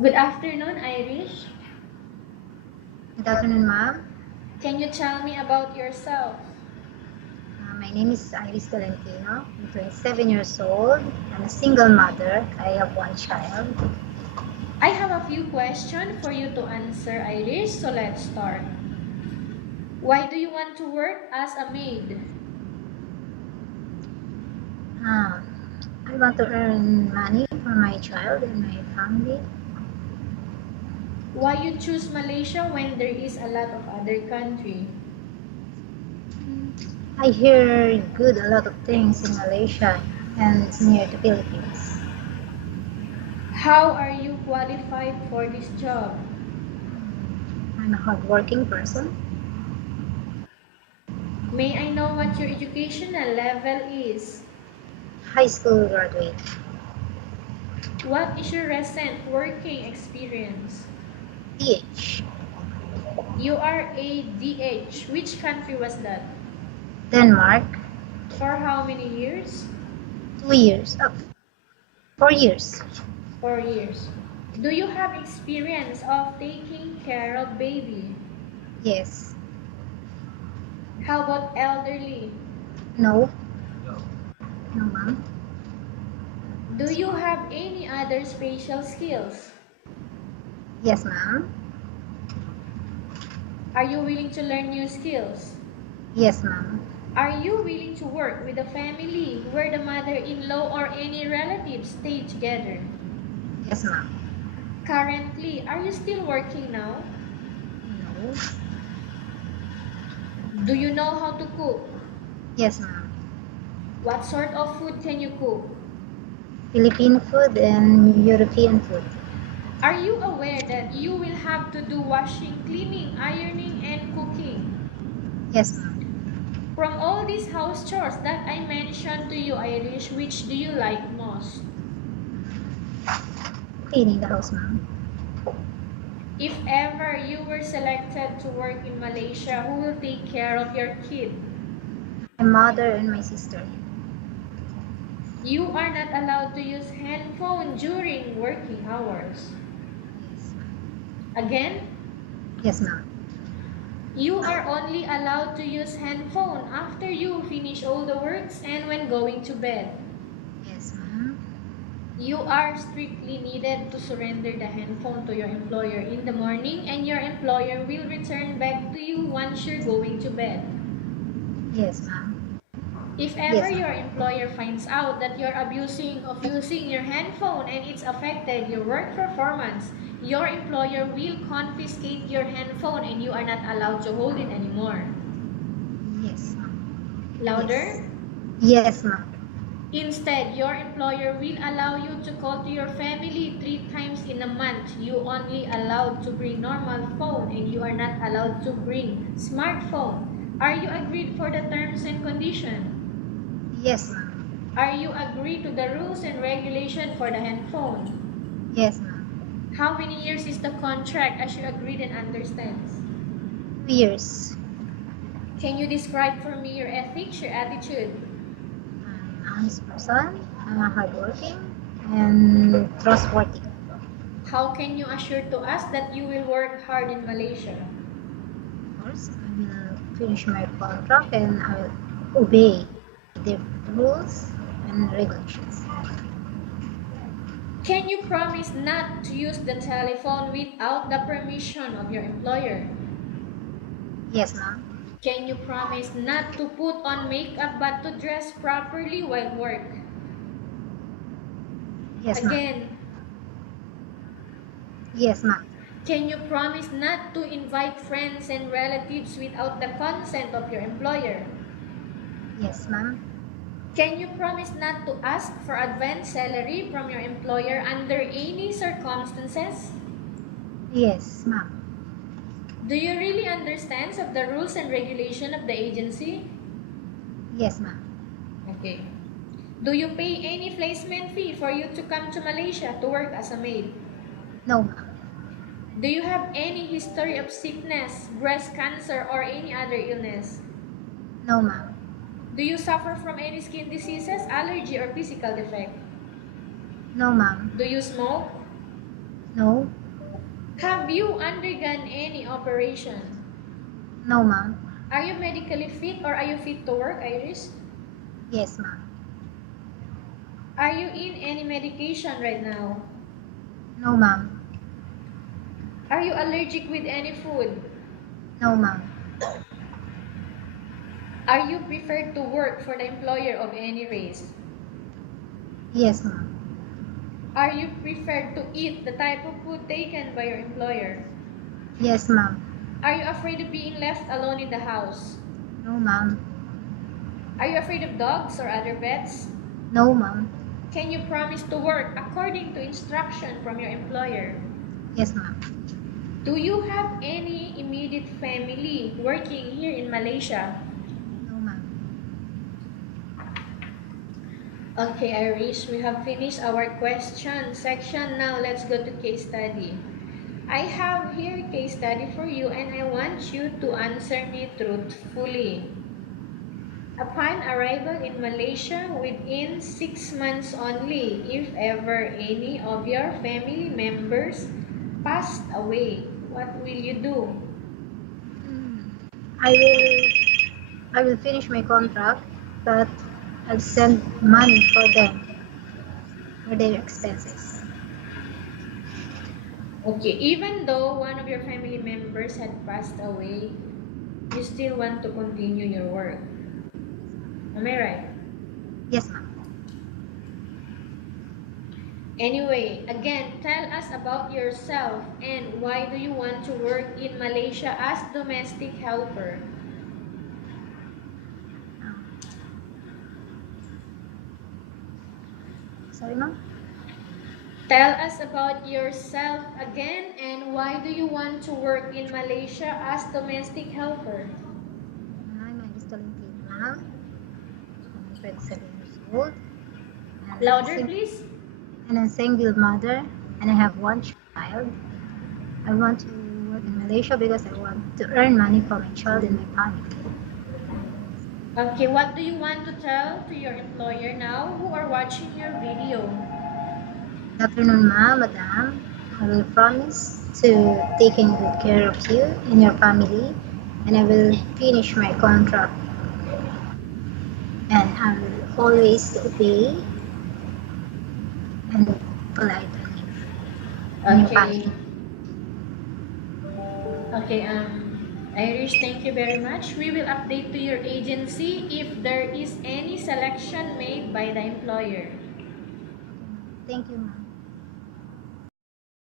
Good afternoon, Irish. Good afternoon, ma'am. Can you tell me about yourself? My name is Tolentino. I'm 27 years old. I'm a single mother. I have one child. I have a few questions for you to answer, Irish, so let's start. Why do you want to work as a maid? Uh, I want to earn money for my child and my family. Why you choose Malaysia when there is a lot of other country? I hear good a lot of things in Malaysia and it's near to Philippines. How are you qualified for this job? I'm a hardworking person. May I know what your educational level is? High school graduate. What is your recent working experience? DH. You are a DH. Which country was that? Denmark. For how many years? 2 years. 4 years. 4 years. Do you have experience of taking care of baby? Yes. How about elderly? No. No, ma'am. Do you have any other special skills? Yes, ma'am. Are you willing to learn new skills? Yes, ma'am. Are you willing to work with a family where the mother-in-law or any relatives stay together? Yes, ma'am. Currently, are you still working now? No. Do you know how to cook? Yes, ma'am. What sort of food can you cook? Philippine food and European food. Are you aware that you will have to do washing, cleaning, ironing, and cooking? Yes, ma'am. From all these house chores that I mentioned to you, Irish, which do you like most? Cleaning the house, ma'am. If ever you were selected to work in Malaysia, who will take care of your kid? My mother and my sister. You are not allowed to use handphone during working hours. Yes, ma'am. Again, Yes, ma'am. you are only allowed to use handphone after you finish all the works and when going to bed. Yes, ma'am. You are strictly needed to surrender the handphone to your employer in the morning and your employer will return back to you once you're going to bed. Yes, ma'am. If ever Yes, your ma'am. employer finds out that you're abusing of using your handphone and it's affected your work performance, your employer will confiscate your handphone and you are not allowed to hold it anymore. Yes, ma'am. Yes. Louder? Yes, ma'am. Instead, your employer will allow you to call to your family 3 times in a month. You only allowed to bring normal phone and you are not allowed to bring smartphone. Are you agreed for the terms and condition? Yes, ma'am. Are you agreed to the rules and regulation for the handphone? Yes, ma'am. How many years is the contract as you agreed and understands? 2 years. Can you describe for me your ethics, your attitude? I'm an honest person. I'm a hardworking and trustworthy. How can you assure to us that you will work hard in Malaysia? First, I will finish my contract and I will obey the rules and regulations. Can you promise not to use the telephone without the permission of your employer? Yes, ma'am. Can you promise not to put on makeup but to dress properly while work? Yes, ma'am. Again, Yes, ma'am. can you promise not to invite friends and relatives without the consent of your employer? Yes, ma'am. Can you promise not to ask for advance salary from your employer under any circumstances? Yes, ma'am. Do you really understand of the rules and regulation of the agency? Yes, ma'am. Okay. Do you pay any placement fee for you to come to Malaysia to work as a maid? No, ma'am. Do you have any history of sickness, breast cancer, or any other illness? No, ma'am. Do you suffer from any skin diseases, allergy, or physical defect? No, ma'am. Do you smoke? No. Have you undergone any operation? No, ma'am. Are you medically fit or are you fit to work, Iris? Yes, ma'am. Are you in any medication right now? No, ma'am. Are you allergic with any food? No, ma'am. Are you preferred to work for the employer of any race? Yes, ma'am. Are you preferred to eat the type of food taken by your employer? Yes, ma'am. Are you afraid of being left alone in the house? No, ma'am. Are you afraid of dogs or other pets? No, ma'am. Can you promise to work according to instruction from your employer? Yes, ma'am. Do you have any immediate family working here in Malaysia? No, ma'am. Okay, Irish, we have finished our question section. Now let's go to case study. I have here a case study for you and I want you to answer me truthfully. Upon arrival in Malaysia within 6 months only, if ever any of your family members passed away, what will you do? I will finish my contract, but I'll send money for them for their expenses. Okay, even though one of your family members had passed away, you still want to continue your work. Am I right? Yes, ma'am. Anyway, again, tell us about yourself and why do you want to work in Malaysia as domestic helper? Sorry, ma'am. Tell us about yourself again and why do you want to work in Malaysia as domestic helper? My name is Tolentino, ma'am. I'm 27 years old. And Louder, please. And I'm a single mother, and I have one child. I want to work in Malaysia because I want to earn money for my child and my family. Okay, what do you want to tell to your employer now who are watching your video? Good afternoon, ma'am, madam. I will promise to taking good care of you and your family, and I will finish my contract. And I will always obey and polite on your Okay. family. Okay, Irish, thank you very much. We will update to your agency if there is any selection made by the employer. Thank you, ma'am.